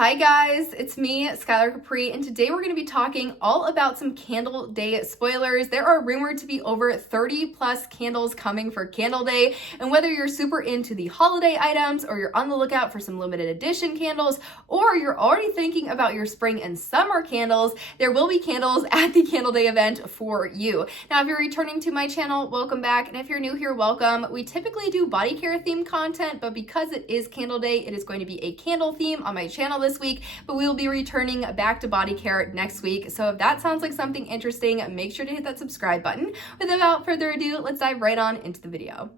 Hi guys, it's me, Skylar Capri, and today we're going to be talking all about some Candle Day spoilers. There are rumored to be over 30 plus candles coming for Candle Day, and whether you're super into the holiday items, or you're on the lookout for some limited edition candles, or you're already thinking about your spring and summer candles, there will be candles at the Candle Day event for you. Now, if you're returning to my channel, welcome back, and if you're new here, welcome. We typically do body care themed content, but because it is Candle Day, it is going to be a candle theme on my channel this week, but we will be returning back to body care next week. So if that sounds like something interesting, make sure to hit that subscribe button. Without further ado, let's dive right on into the video.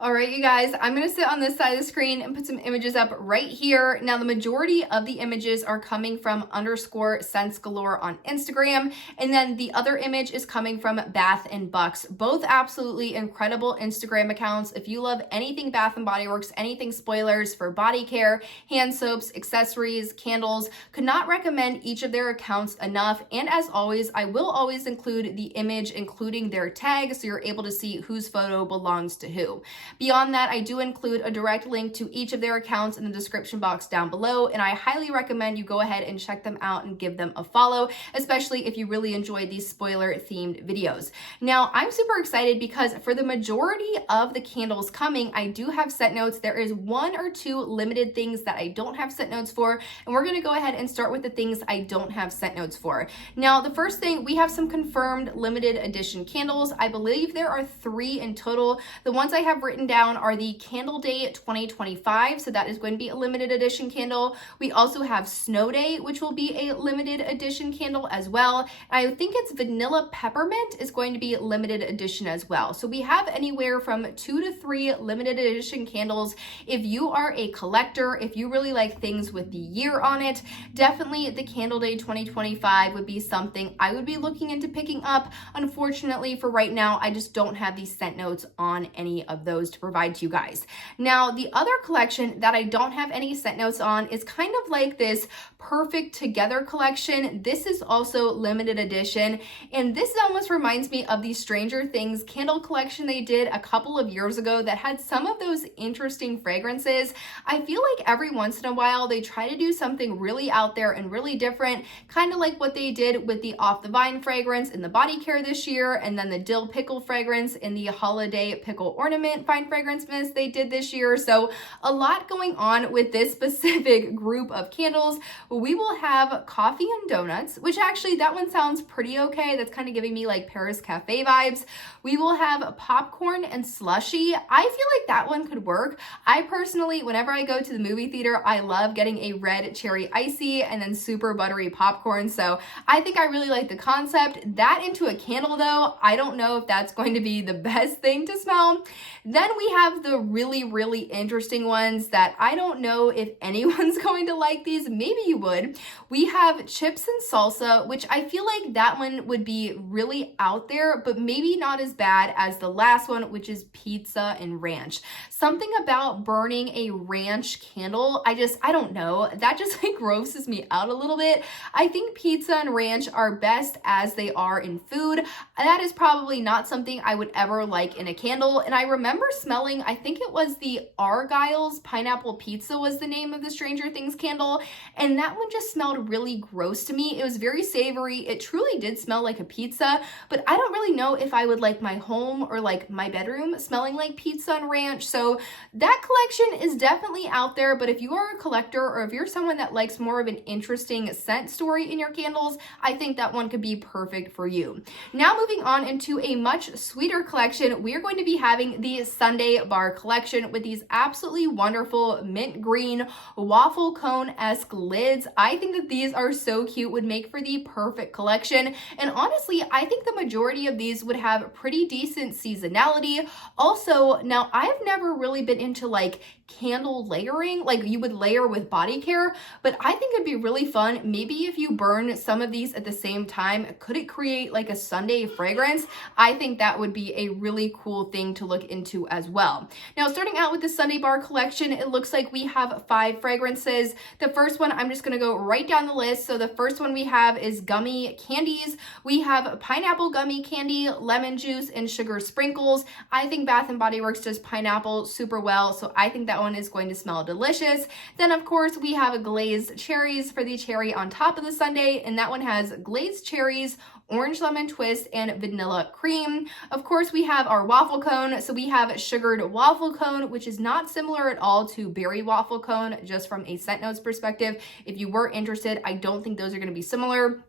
All right, you guys, I'm going to sit on this side of the screen and put some images up right here. Now, the majority of the images are coming from _SenseGalore on Instagram, and then the other image is coming from Bath and Bucks. Both absolutely incredible Instagram accounts. If you love anything Bath and Body Works, anything spoilers for body care, hand soaps, accessories, candles, could not recommend each of their accounts enough. And as always, I will always include the image, including their tag, so you're able to see whose photo belongs to who. Beyond that, I do include a direct link to each of their accounts in the description box down below, and I highly recommend you go ahead and check them out and give them a follow, especially if you really enjoy these spoiler-themed videos. Now, I'm super excited because for the majority of the candles coming, I do have set notes. There is one or two limited things that I don't have set notes for, and we're gonna go ahead and start with the things I don't have set notes for. Now, the first thing, we have some confirmed limited edition candles. I believe there are 3 in total. The ones I have written down are the Candle Day 2025, so that is going to be a limited edition candle. We also have Snowday, which will be a limited edition candle as well. I think it's Vanilla Peppermint is going to be limited edition as well. So we have anywhere from 2 to 3 limited edition candles. If you are a collector, if you really like things with the year on it, definitely the Candle Day 2025 would be something I would be looking into picking up. Unfortunately, for right now, I just don't have these scent notes on any of those to provide to you guys. Now, the other collection that I don't have any scent notes on is kind of like this Perfect Together collection. This is also limited edition, and this almost reminds me of the Stranger Things candle collection they did a couple of years ago that had some of those interesting fragrances. I feel like every once in a while they try to do something really out there and really different, kind of like what they did with the Off the Vine fragrance in the body care this year, and then the dill pickle fragrance in the holiday pickle ornament fine fragrance mist they did this year. So a lot going on with this specific group of candles. We will have coffee and donuts, which actually that one sounds pretty okay. That's kind of giving me like Paris Cafe vibes. We will have popcorn and slushy. I feel like that one could work. I personally, whenever I go to the movie theater, I love getting a red cherry icy and then super buttery popcorn. So I think I really like the concept. That into a candle though, I don't know if that's going to be the best thing to smell. Then we have the really, really interesting ones that I don't know if anyone's going to like these. Maybe you would. We have chips and salsa, which I feel like that one would be really out there, but maybe not as bad as the last one, which is pizza and ranch. Something about burning a ranch candle, I don't know. That just like grosses me out a little bit. I think pizza and ranch are best as they are in food. That is probably not something I would ever like in a candle. And I remember smelling, I think it was the Argyle's Pineapple Pizza was the name of the Stranger Things candle, and that one just smelled really gross to me. It was very savory. It truly did smell like a pizza, but I don't really know if I would like my home or like my bedroom smelling like pizza and ranch. So that collection is definitely out there, but if you are a collector or if you're someone that likes more of an interesting scent story in your candles, I think that one could be perfect for you. Now moving on into a much sweeter collection, we are going to be having the Sundae bar collection with these absolutely wonderful mint green waffle cone-esque lids. I think that these are so cute, would make for the perfect collection. And honestly, I think the majority of these would have pretty decent seasonality. Also, now I've never really been into like candle layering, like you would layer with body care, but I think it'd be really fun. Maybe if you burn some of these at the same time, could it create like a Sundae fragrance? I think that would be a really cool thing to look into as well. Now, starting out with the Sundae bar collection, it looks like we have 5 fragrances. The first one, I'm just going to go right down the list. So the first one we have is gummy candies. We have pineapple gummy candy, lemon juice, and sugar sprinkles. I think Bath & Body Works does pineapple super well, so I think that one is going to smell delicious. Then, of course, we have glazed cherries for the cherry on top of the sundae, and that one has glazed cherries, orange lemon twist, and vanilla cream. Of course, we have our waffle cone. So we have sugared waffle cone, which is not similar at all to berry waffle cone, just from a scent notes perspective. If you were interested, I don't think those are going to be similar.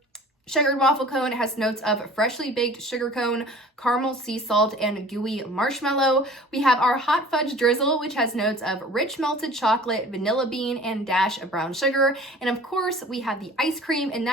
Sugared waffle cone has notes of freshly baked sugar cone, caramel sea salt, and gooey marshmallow. We have our hot fudge drizzle, which has notes of rich melted chocolate, vanilla bean, and dash of brown sugar. And of course, we have the ice cream, and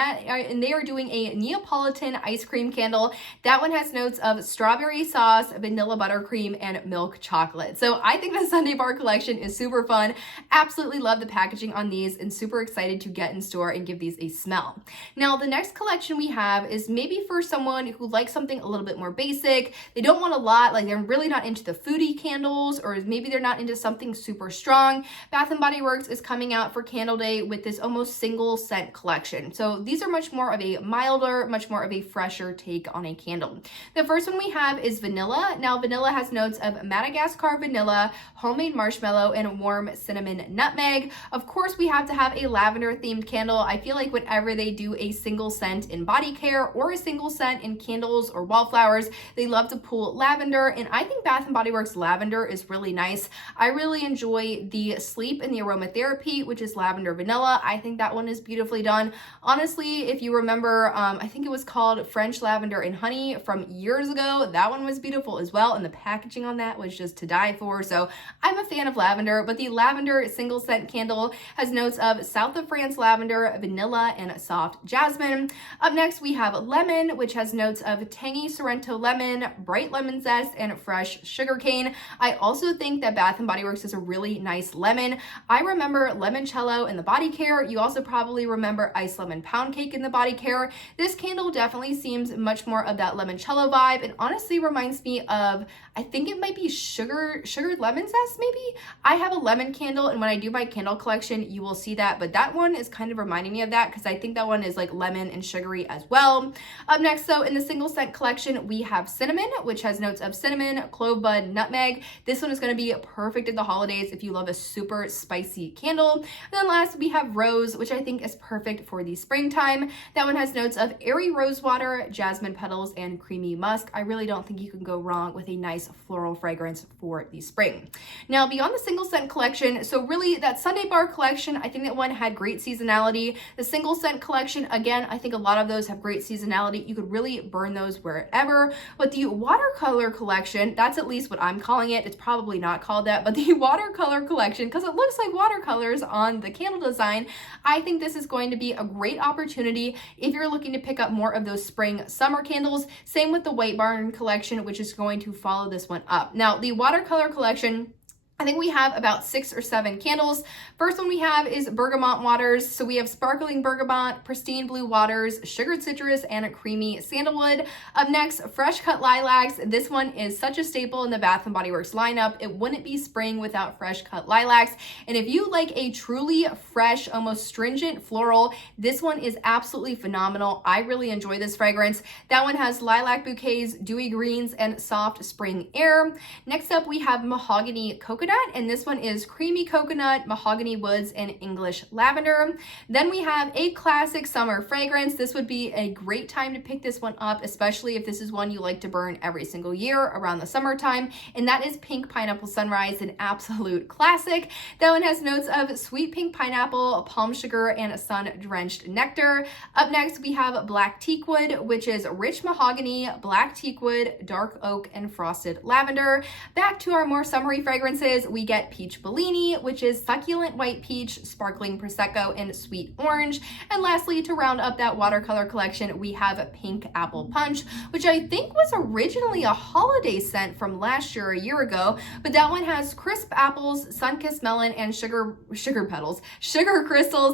they are doing a Neapolitan ice cream candle. That one has notes of strawberry sauce, vanilla buttercream, and milk chocolate. So I think the Sundae bar collection is super fun. Absolutely love the packaging on these, and super excited to get in store and give these a smell. Now, the next collection we have is maybe for someone who likes something a little bit more basic. They don't want a lot, like they're really not into the foodie candles, or maybe they're not into something super strong. Bath & Body Works is coming out for Candle Day with this almost single scent collection. So these are much more of a milder, much more of a fresher take on a candle. The first one we have is vanilla. Now, vanilla has notes of Madagascar vanilla, homemade marshmallow, and warm cinnamon nutmeg. Of course, we have to have a lavender themed candle. I feel like whenever they do a single scent in body care or a single scent in candles or wallflowers, they love to pull lavender, and I think Bath & Body Works lavender is really nice. I really enjoy the sleep and the aromatherapy, which is lavender vanilla. I think that one is beautifully done. Honestly, if you remember, I think it was called French Lavender and Honey from years ago. That one was beautiful as well, and the packaging on that was just to die for. So I'm a fan of lavender, but the lavender single scent candle has notes of South of France lavender, vanilla, and soft jasmine. Up next, we have lemon, which has notes of tangy Sorrento lemon, bright lemon zest, and fresh sugarcane. I also think that Bath & Body Works is a really nice lemon. I remember limoncello in the body care. You also probably remember iced lemon pound cake in the body care. This candle definitely seems much more of that limoncello vibe, and honestly reminds me of, I think it might be sugared lemon zest maybe? I have a lemon candle, and when I do my candle collection, you will see that, but that one is kind of reminding me of that because I think that one is like lemon and sugary as well. Up next, though, in the single scent collection, we have cinnamon, which has notes of cinnamon, clove bud, nutmeg. This one is going to be perfect in the holidays if you love a super spicy candle. And then last, we have rose, which I think is perfect for the springtime. That one has notes of airy rose water, jasmine petals, and creamy musk. I really don't think you can go wrong with a nice floral fragrance for the spring. Now, beyond the single scent collection, so really that Sundae bar collection, I think that one had great seasonality. The single scent collection, again, I think a lot of those have great seasonality. You could really burn those wherever. But the watercolor collection, that's at least what I'm calling it. It's probably not called that, but the watercolor collection, because it looks like watercolors on the candle design, I think this is going to be a great opportunity if you're looking to pick up more of those spring summer candles. Same with the White Barn collection, which is going to follow this one up. Now, the watercolor collection, I think we have about 6 or 7 candles. First one we have is bergamot waters. So we have sparkling bergamot, pristine blue waters, sugared citrus, and a creamy sandalwood. Up next, fresh cut lilacs. This one is such a staple in the Bath & Body Works lineup. It wouldn't be spring without fresh cut lilacs. And if you like a truly fresh, almost stringent floral, this one is absolutely phenomenal. I really enjoy this fragrance. That one has lilac bouquets, dewy greens, and soft spring air. Next up, we have mahogany coconut, and this one is creamy coconut, mahogany woods, and English lavender. Then we have a classic summer fragrance. This would be a great time to pick this one up, especially if this is one you like to burn every single year around the summertime, and that is Pink Pineapple Sunrise, an absolute classic. That one has notes of sweet pink pineapple, palm sugar, and sun-drenched nectar. Up next, we have Black Teakwood, which is rich mahogany, black teakwood, dark oak, and frosted lavender. Back to our more summery fragrances. fragrances, we get Peach Bellini, which is succulent white peach, sparkling prosecco, and sweet orange. And lastly, to round up that watercolor collection, we have Pink Apple Punch, which I think was originally a holiday scent from last year, a year ago, but that one has crisp apples, sun-kissed melon, and sugar crystals.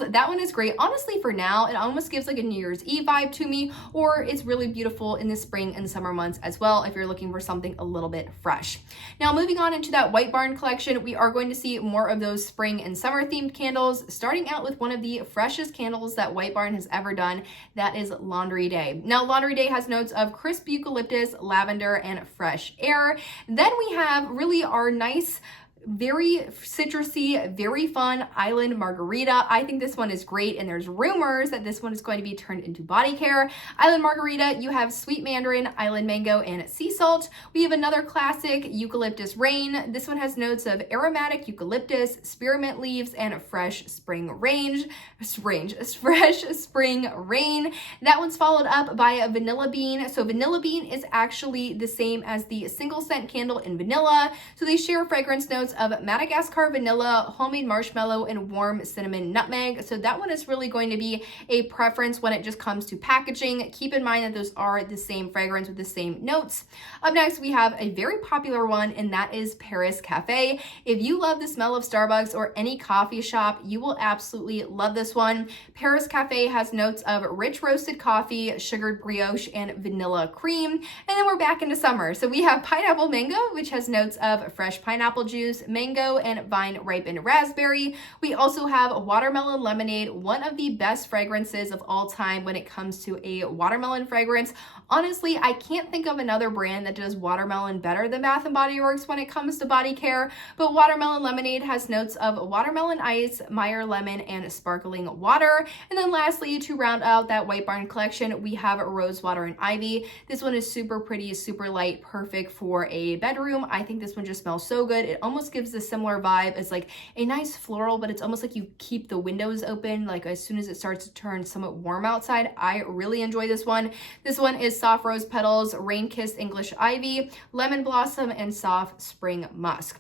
That one is great. Honestly, for now, it almost gives like a New Year's Eve vibe to me, or it's really beautiful in the spring and summer months as well if you're looking for something a little bit fresh. Now, moving on into that White Barn collection, we are going to see more of those spring and summer themed candles, starting out with one of the freshest candles that White Barn has ever done. That is Laundry Day. Now, Laundry Day has notes of crisp eucalyptus, lavender, and fresh air. Then we have really our nice, very citrusy, very fun Island Margarita. I think this one is great, and there's rumors that this one is going to be turned into body care. Island Margarita, you have Sweet Mandarin, Island Mango, and Sea Salt. We have another classic, Eucalyptus Rain. This one has notes of aromatic eucalyptus, spearmint leaves, and fresh spring rain. That one's followed up by a Vanilla Bean. So Vanilla Bean is actually the same as the single scent candle in vanilla. So they share fragrance notes of Madagascar vanilla, homemade marshmallow, and warm cinnamon nutmeg. So that one is really going to be a preference when it just comes to packaging. Keep in mind that those are the same fragrance with the same notes. Up next, we have a very popular one, and that is Paris Cafe. If you love the smell of Starbucks or any coffee shop, you will absolutely love this one. Paris Cafe has notes of rich roasted coffee, sugared brioche, and vanilla cream. And then we're back into summer. So we have Pineapple Mango, which has notes of fresh pineapple juice, mango, and vine ripened raspberry. We also have Watermelon Lemonade, one of the best fragrances of all time when it comes to a watermelon fragrance. Honestly, I can't think of another brand that does watermelon better than Bath & Body Works when it comes to body care, but Watermelon Lemonade has notes of watermelon ice, Meyer lemon, and sparkling water. And then lastly, to round out that White Barn collection, we have Rose Water and Ivy. This one is super pretty, super light, perfect for a bedroom. I think this one just smells so good. It almost gives a similar vibe as like a nice floral, but it's almost like you keep the windows open like as soon as it starts to turn somewhat warm outside. I really enjoy this one. This one is Soft Rose Petals, Rain Kissed English Ivy, Lemon Blossom, and Soft Spring Musk.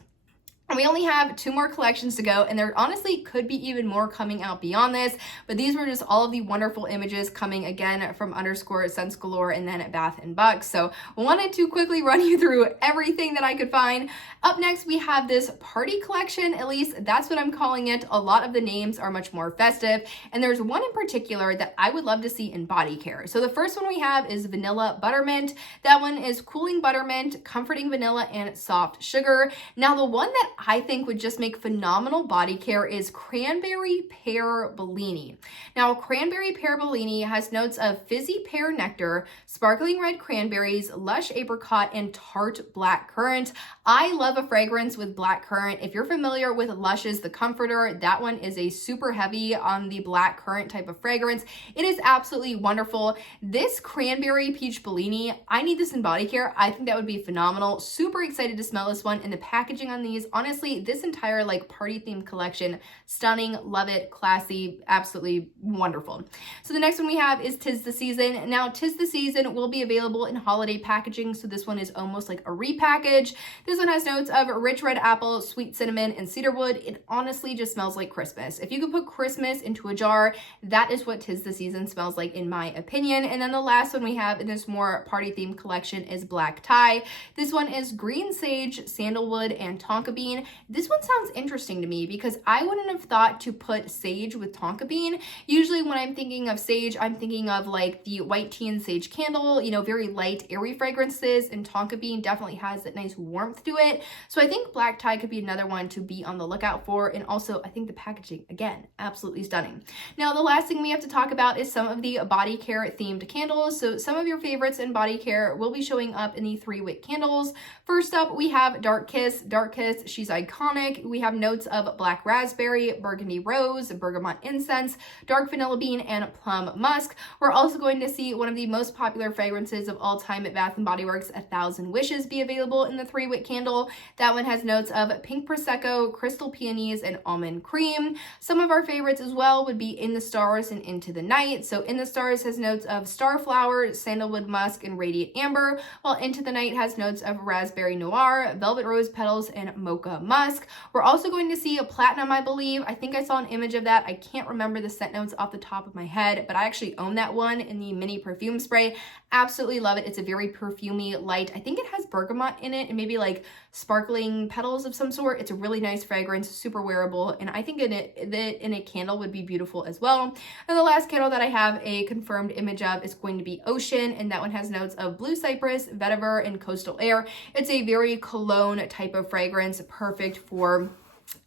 And we only have 2 more collections to go, and there honestly could be even more coming out beyond this, but these were just all of the wonderful images coming again from _ Scents Galore and then at Bath & Bucks. So I wanted to quickly run you through everything that I could find. Up next, we have this party collection. At least that's what I'm calling it. A lot of the names are much more festive, and there's one in particular that I would love to see in body care. So the first one we have is Vanilla Buttermint. That one is Cooling Buttermint, Comforting Vanilla, and Soft Sugar. Now, the one that I think would just make phenomenal body care is Cranberry Pear Bellini. Now, Cranberry Pear Bellini has notes of fizzy pear nectar, sparkling red cranberries, lush apricot, and tart black currant. I love a fragrance with black currant. If you're familiar with Lush's The Comforter, that one is a super heavy on the black currant type of fragrance. It is absolutely wonderful. This Cranberry Peach Bellini, I need this in body care. I think that would be phenomenal. Super excited to smell this one, and the packaging on these, honestly, this entire like party themed collection, stunning, love it, classy, absolutely wonderful. So the next one we have is 'Tis the Season. Now, 'Tis the Season will be available in holiday packaging, so this one is almost like a repackage. This one has notes of rich red apple, sweet cinnamon, and cedarwood. It honestly just smells like Christmas. If you could put Christmas into a jar, that is what 'Tis the Season smells like in my opinion. And then the last one we have in this more party themed collection is Black Tie. This one is green sage, sandalwood, and tonka bean. This one sounds interesting to me because I wouldn't have thought to put sage with tonka bean. Usually when I'm thinking of sage, I'm thinking of like the white tea and sage candle, you know, very light, airy fragrances, and tonka bean definitely has that nice warmth to it. So I think Black Tie could be another one to be on the lookout for. And also I think the packaging, again, absolutely stunning. Now, the last thing we have to talk about is some of the body care themed candles. So some of your favorites in body care will be showing up in the 3-wick candles. First up, we have Dark Kiss. Dark Kiss, she's iconic. We have notes of black raspberry, burgundy rose, bergamot incense, dark vanilla bean, and plum musk. We're also going to see one of the most popular fragrances of all time at Bath & Body Works, 1,000 Wishes, be available in the 3-wick candle. That one has notes of pink prosecco, crystal peonies, and almond cream. Some of our favorites as well would be In the Stars and Into the Night. So In the Stars has notes of starflower, sandalwood musk, and radiant amber, while Into the Night has notes of raspberry noir, velvet rose petals, and mocha musk. We're also going to see a platinum, I believe. I think I saw an image of that. I can't remember the scent notes off the top of my head, but I actually own that one in the mini perfume spray. Absolutely love it. It's a very perfumey light. I think it has bergamot in it and maybe like sparkling petals of some sort. It's a really nice fragrance, super wearable, and I think in a candle would be beautiful as well. And the last candle that I have a confirmed image of is going to be Ocean, and that one has notes of blue cypress, vetiver, and coastal air. It's a very cologne type of fragrance, perfect for,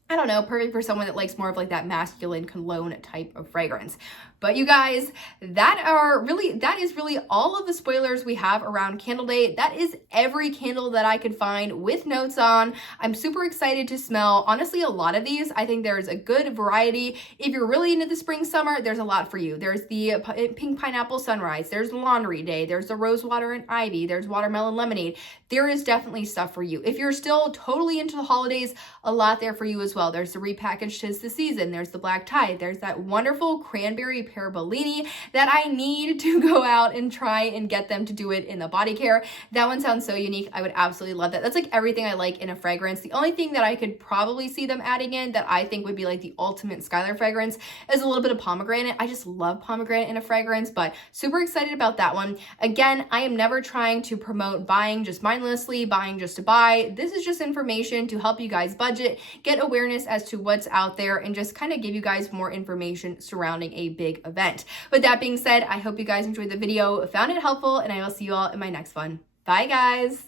I don't know, perfect for someone that likes more of like that masculine cologne type of fragrance. But you guys, that is really all of the spoilers we have around Candle Day. That is every candle that I could find with notes on. I'm super excited to smell, honestly, a lot of these. I think there's a good variety. If you're really into the spring, summer, there's a lot for you. There's the pink pineapple sunrise. There's laundry day. There's the rose water and ivy. There's watermelon lemonade. There is definitely stuff for you. If you're still totally into the holidays, a lot there for you as well. There's the repackaged 'Tis the Season. There's the black tie. There's that wonderful cranberry pear Bellini that I need to go out and try and get them to do it in the body care. That one sounds so unique. I would absolutely love that. That's like everything I like in a fragrance. The only thing that I could probably see them adding in that I think would be like the ultimate Skylar fragrance is a little bit of pomegranate. I just love pomegranate in a fragrance, but super excited about that one. Again, I am never trying to promote buying just mindlessly, buying just to buy. This is just information to help you guys budget, get awareness as to what's out there, and just kind of give you guys more information surrounding a big event. With that being said, I hope you guys enjoyed the video, found it helpful, and I will see you all in my next one. Bye, guys.